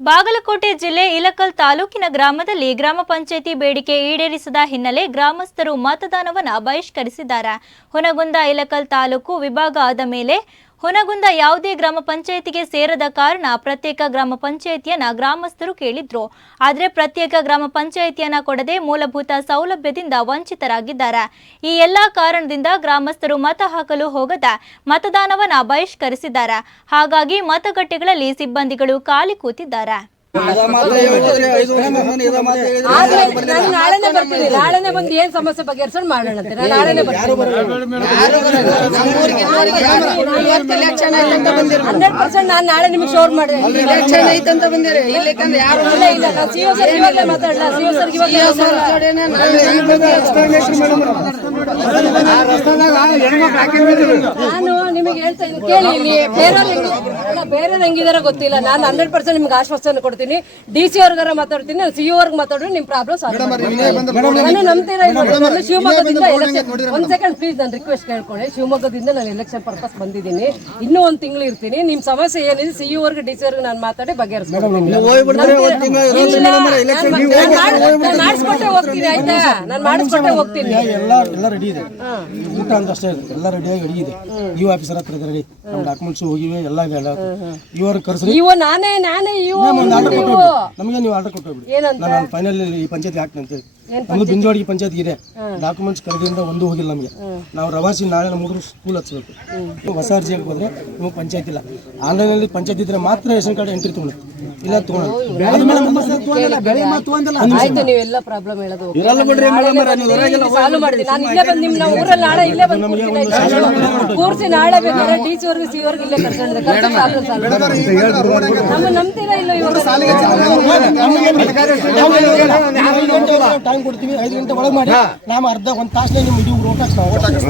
ಬಾಗಲಕೋಟೆ ಜಿಲ್ಲೆ ಇಲಕಲ್ ತಾಲೂಕಿನ ಗ್ರಾಮದಲ್ಲಿ ಗ್ರಾಮ ಪಂಚಾಯಿತಿ ಬೇಡಿಕೆ ಈಡೇರಿಸದ ಹಿನ್ನೆಲೆ ಗ್ರಾಮಸ್ಥರು ಮತದಾನವನ್ನು ಬಹಿಷ್ಕರಿಸಿದ್ದಾರೆ. ಹುನಗುಂದ ಇಲಕಲ್ ತಾಲೂಕು ವಿಭಾಗ ಆದ ಮೇಲೆ ಹುನಗುಂದ ಯಾವುದೇ ಗ್ರಾಮ ಪಂಚಾಯಿತಿಗೆ ಸೇರದ ಕಾರಣ ಪ್ರತ್ಯೇಕ ಗ್ರಾಮ ಪಂಚಾಯಿತಿಯನ್ನ ಗ್ರಾಮಸ್ಥರು ಕೇಳಿದ್ರು. ಆದರೆ ಪ್ರತ್ಯೇಕ ಗ್ರಾಮ ಪಂಚಾಯಿತಿಯನ್ನ ಕೊಡದೆ ಮೂಲಭೂತ ಸೌಲಭ್ಯದಿಂದ ವಂಚಿತರಾಗಿದ್ದಾರೆ. ಈ ಎಲ್ಲಾ ಕಾರಣದಿಂದ ಗ್ರಾಮಸ್ಥರು ಮತ ಹಾಕಲು ಹೋಗದ ಮತದಾನವನ್ನ ಬಹಿಷ್ಕರಿಸಿದ್ದಾರೆ. ಹಾಗಾಗಿ ಮತಗಟ್ಟೆಗಳಲ್ಲಿ ಸಿಬ್ಬಂದಿಗಳು ಖಾಲಿ ಕೂತಿದ್ದಾರೆ. ನಾಳೆನೆ ಬಂದು ಏನ್ ಸಮಸ್ಯೆ ಬಗೆಹರಿಸೋಣ ಮಾಡೋಣ. ನಾಳೆನೆ ಬರ್ತೀನಿ. 100% ನಾನು ನಾಳೆ ನಿಮಗೆ ಶೋರ್ ಮಾಡಿದೆ. ನಾನು ನಿಮಗೆ ಹೇಳ್ತಾ ಇದ್ದೀನಿ ಕೇಳಿ. ಇಲ್ಲಿ ಬೇರೆ ಹೆಂಗಿದಾರ ಗೊತ್ತಿಲ್ಲ. ನಾನು 100% ನಿಮ್ಗೆ ಆಶ್ವಾಸನೆ ಕೊಡ್ತೀನಿ. ಡಿಸಿ ಅವ್ರಿಗಾರ ಮಾತಾಡ್ತೀನಿ, ಸಿಇಒ ಅವ್ರಿಗೆ ಮಾತಾಡ್ರಿ, ನಿಮ್ ಪ್ರಾಬ್ಲಮ್ ಸಾಲ್ವ್ ಮಾಡ್ತೀನಿ. ನಾನು ನಂಬ್ತೀರಾ ಇಲ್ಲ? ನಾನು ಶಿವಮೊಗ್ಗದಿಂದ ಎಲೆಕ್ಷನ್, ಒಂದ್ ಸೆಕೆಂಡ್ ಪ್ಲೀಸ್ ನಾನು ರಿಕ್ವೆಸ್ಟ್ ಕೇಳ್ಕೊಳ್ಳಿ. ಶಿವಮೊಗ್ಗದಿಂದ ನಾನು ಎಲೆಕ್ಷನ್ ಪರ್ಪಸ್ ಬಂದಿದ್ದೀನಿ. ಇನ್ನೂ ಒಂದ್ ತಿಂಗಳು ಇರ್ತೀನಿ. ನಿಮ್ ಸಮಸ್ಯೆ ಏನಿದೆ ಸಿಇಒ ಅವ್ರಿಗೆ ಡಿಸಿ ಅವ್ರಿಗೆ ನಾನು ಮಾತಾಡಿ ಬಗೆಹರಿಸ್ಕೊಡ್ತೀನಿ. ಮಾಡಿಸ್ಕೊಟ್ಟೆ ಹೋಗ್ತೀನಿ. ಆಯ್ತಾ? ನಾನು ಮಾಡಿಸ್ಕೊಟ್ಟೆ ಹೋಗ್ತೀನಿ. ಎಲ್ಲ ರೆಡಿ ಇದೆ. ಊಟ ಅಂತ ಅಷ್ಟೇ ಎಲ್ಲ ರೆಡಿಯಾಗಿ ರೆಡಿ ಇದೆ. ಇವು ಆಫೀಸರ್ ಹತ್ರ ರೆಡಿ, ನಮ್ಮ ಡಾಕ್ಯುಮೆಂಟ್ಸ್ ಹೋಗಿವೆ ಎಲ್ಲ ಇದೆ. ಇವರು ಕರ್ಸ್ರಿ ನಾನೇ ನಮಗೆ ನೀವು ಆರ್ಡರ್ ಕೊಟ್ಟೋಗ್ಬಿಡಿ. ನಾನು ಫೈನಲ್ ಈ ಪಂಚಾಯತ್ ಹಾಕ್ತೀನಿ ಅಂತೇಳಿ. ನಮ್ದು ಬಿಂಜವಾಡಿ ಪಂಚಾಯತ್ ಇದೆ. ಡಾಕ್ಯುಮೆಂಟ್ಸ್ ಕರೆದಿಂದ ಒಂದು ಹೋಗಿಲ್ಲ ನಮಗೆ. ನಾವು ರವಾಸಿ ನಾಳೆ ನಮ್ಮ ಹುಡುಗರು ಸ್ಕೂಲ್ ಹಚ್ಚಬೇಕು. ಹೊಸ ಅರ್ಜಿಗೆ ಹೋದ್ರೆ ನಿಮಗೆ ಪಂಚಾಯತ್ ಇಲ್ಲ. ಆನ್ಲೈನಲ್ಲಿ ಪಂಚಾಯತ್ ಇದ್ರೆ ಮಾತ್ರ ರೇಷನ್ ಕಾರ್ಡ್ ಎಂಟ್ರಿ ತಗೊಳ್ಳಿ, ಇಲ್ಲ ತಗೊಳ್ಳೋದು. ಆಯ್ತು, ನೀವೆಲ್ಲ ಪ್ರಾಬ್ಲಮ್ ಹೇಳೋದು ಸಾಲ್ವ್ ಮಾಡ್ತೀನಿ. ನಾನು ಇಲ್ಲೇ ಬಂದು ನಿಮ್ಮ ಊರಲ್ಲಿ ನಾಳೆ ಇಲ್ಲೇ ಬಂದು ಕೂರ್ಸಿ ನಾಳೆ ಬೇಕಾದ್ರೆ ಡಿಸಿ ಅವ್ರಿಗೆ ಸಿ ಅವ್ರಿಗೆ ಇಲ್ಲೇ ಕರ್ಕೊಂಡಿದೆ. ನಮ್ಮ ನಂಬ್ತೀರಾ ಇಲ್ಲ? ಇವರು ಟೈಮ್ ಕೊಡ್ತೀವಿ, 5 ಗಂಟೆ ಒಳಗೆ ಮಾಡಿ. ನಾವು ಅರ್ಧ ಒಂದು ತಾಸನೇ ನಿಮ್ಮ ಇಡೀ ಓಟ್ ಹಾಕ್ಸ್ತೀವಿ.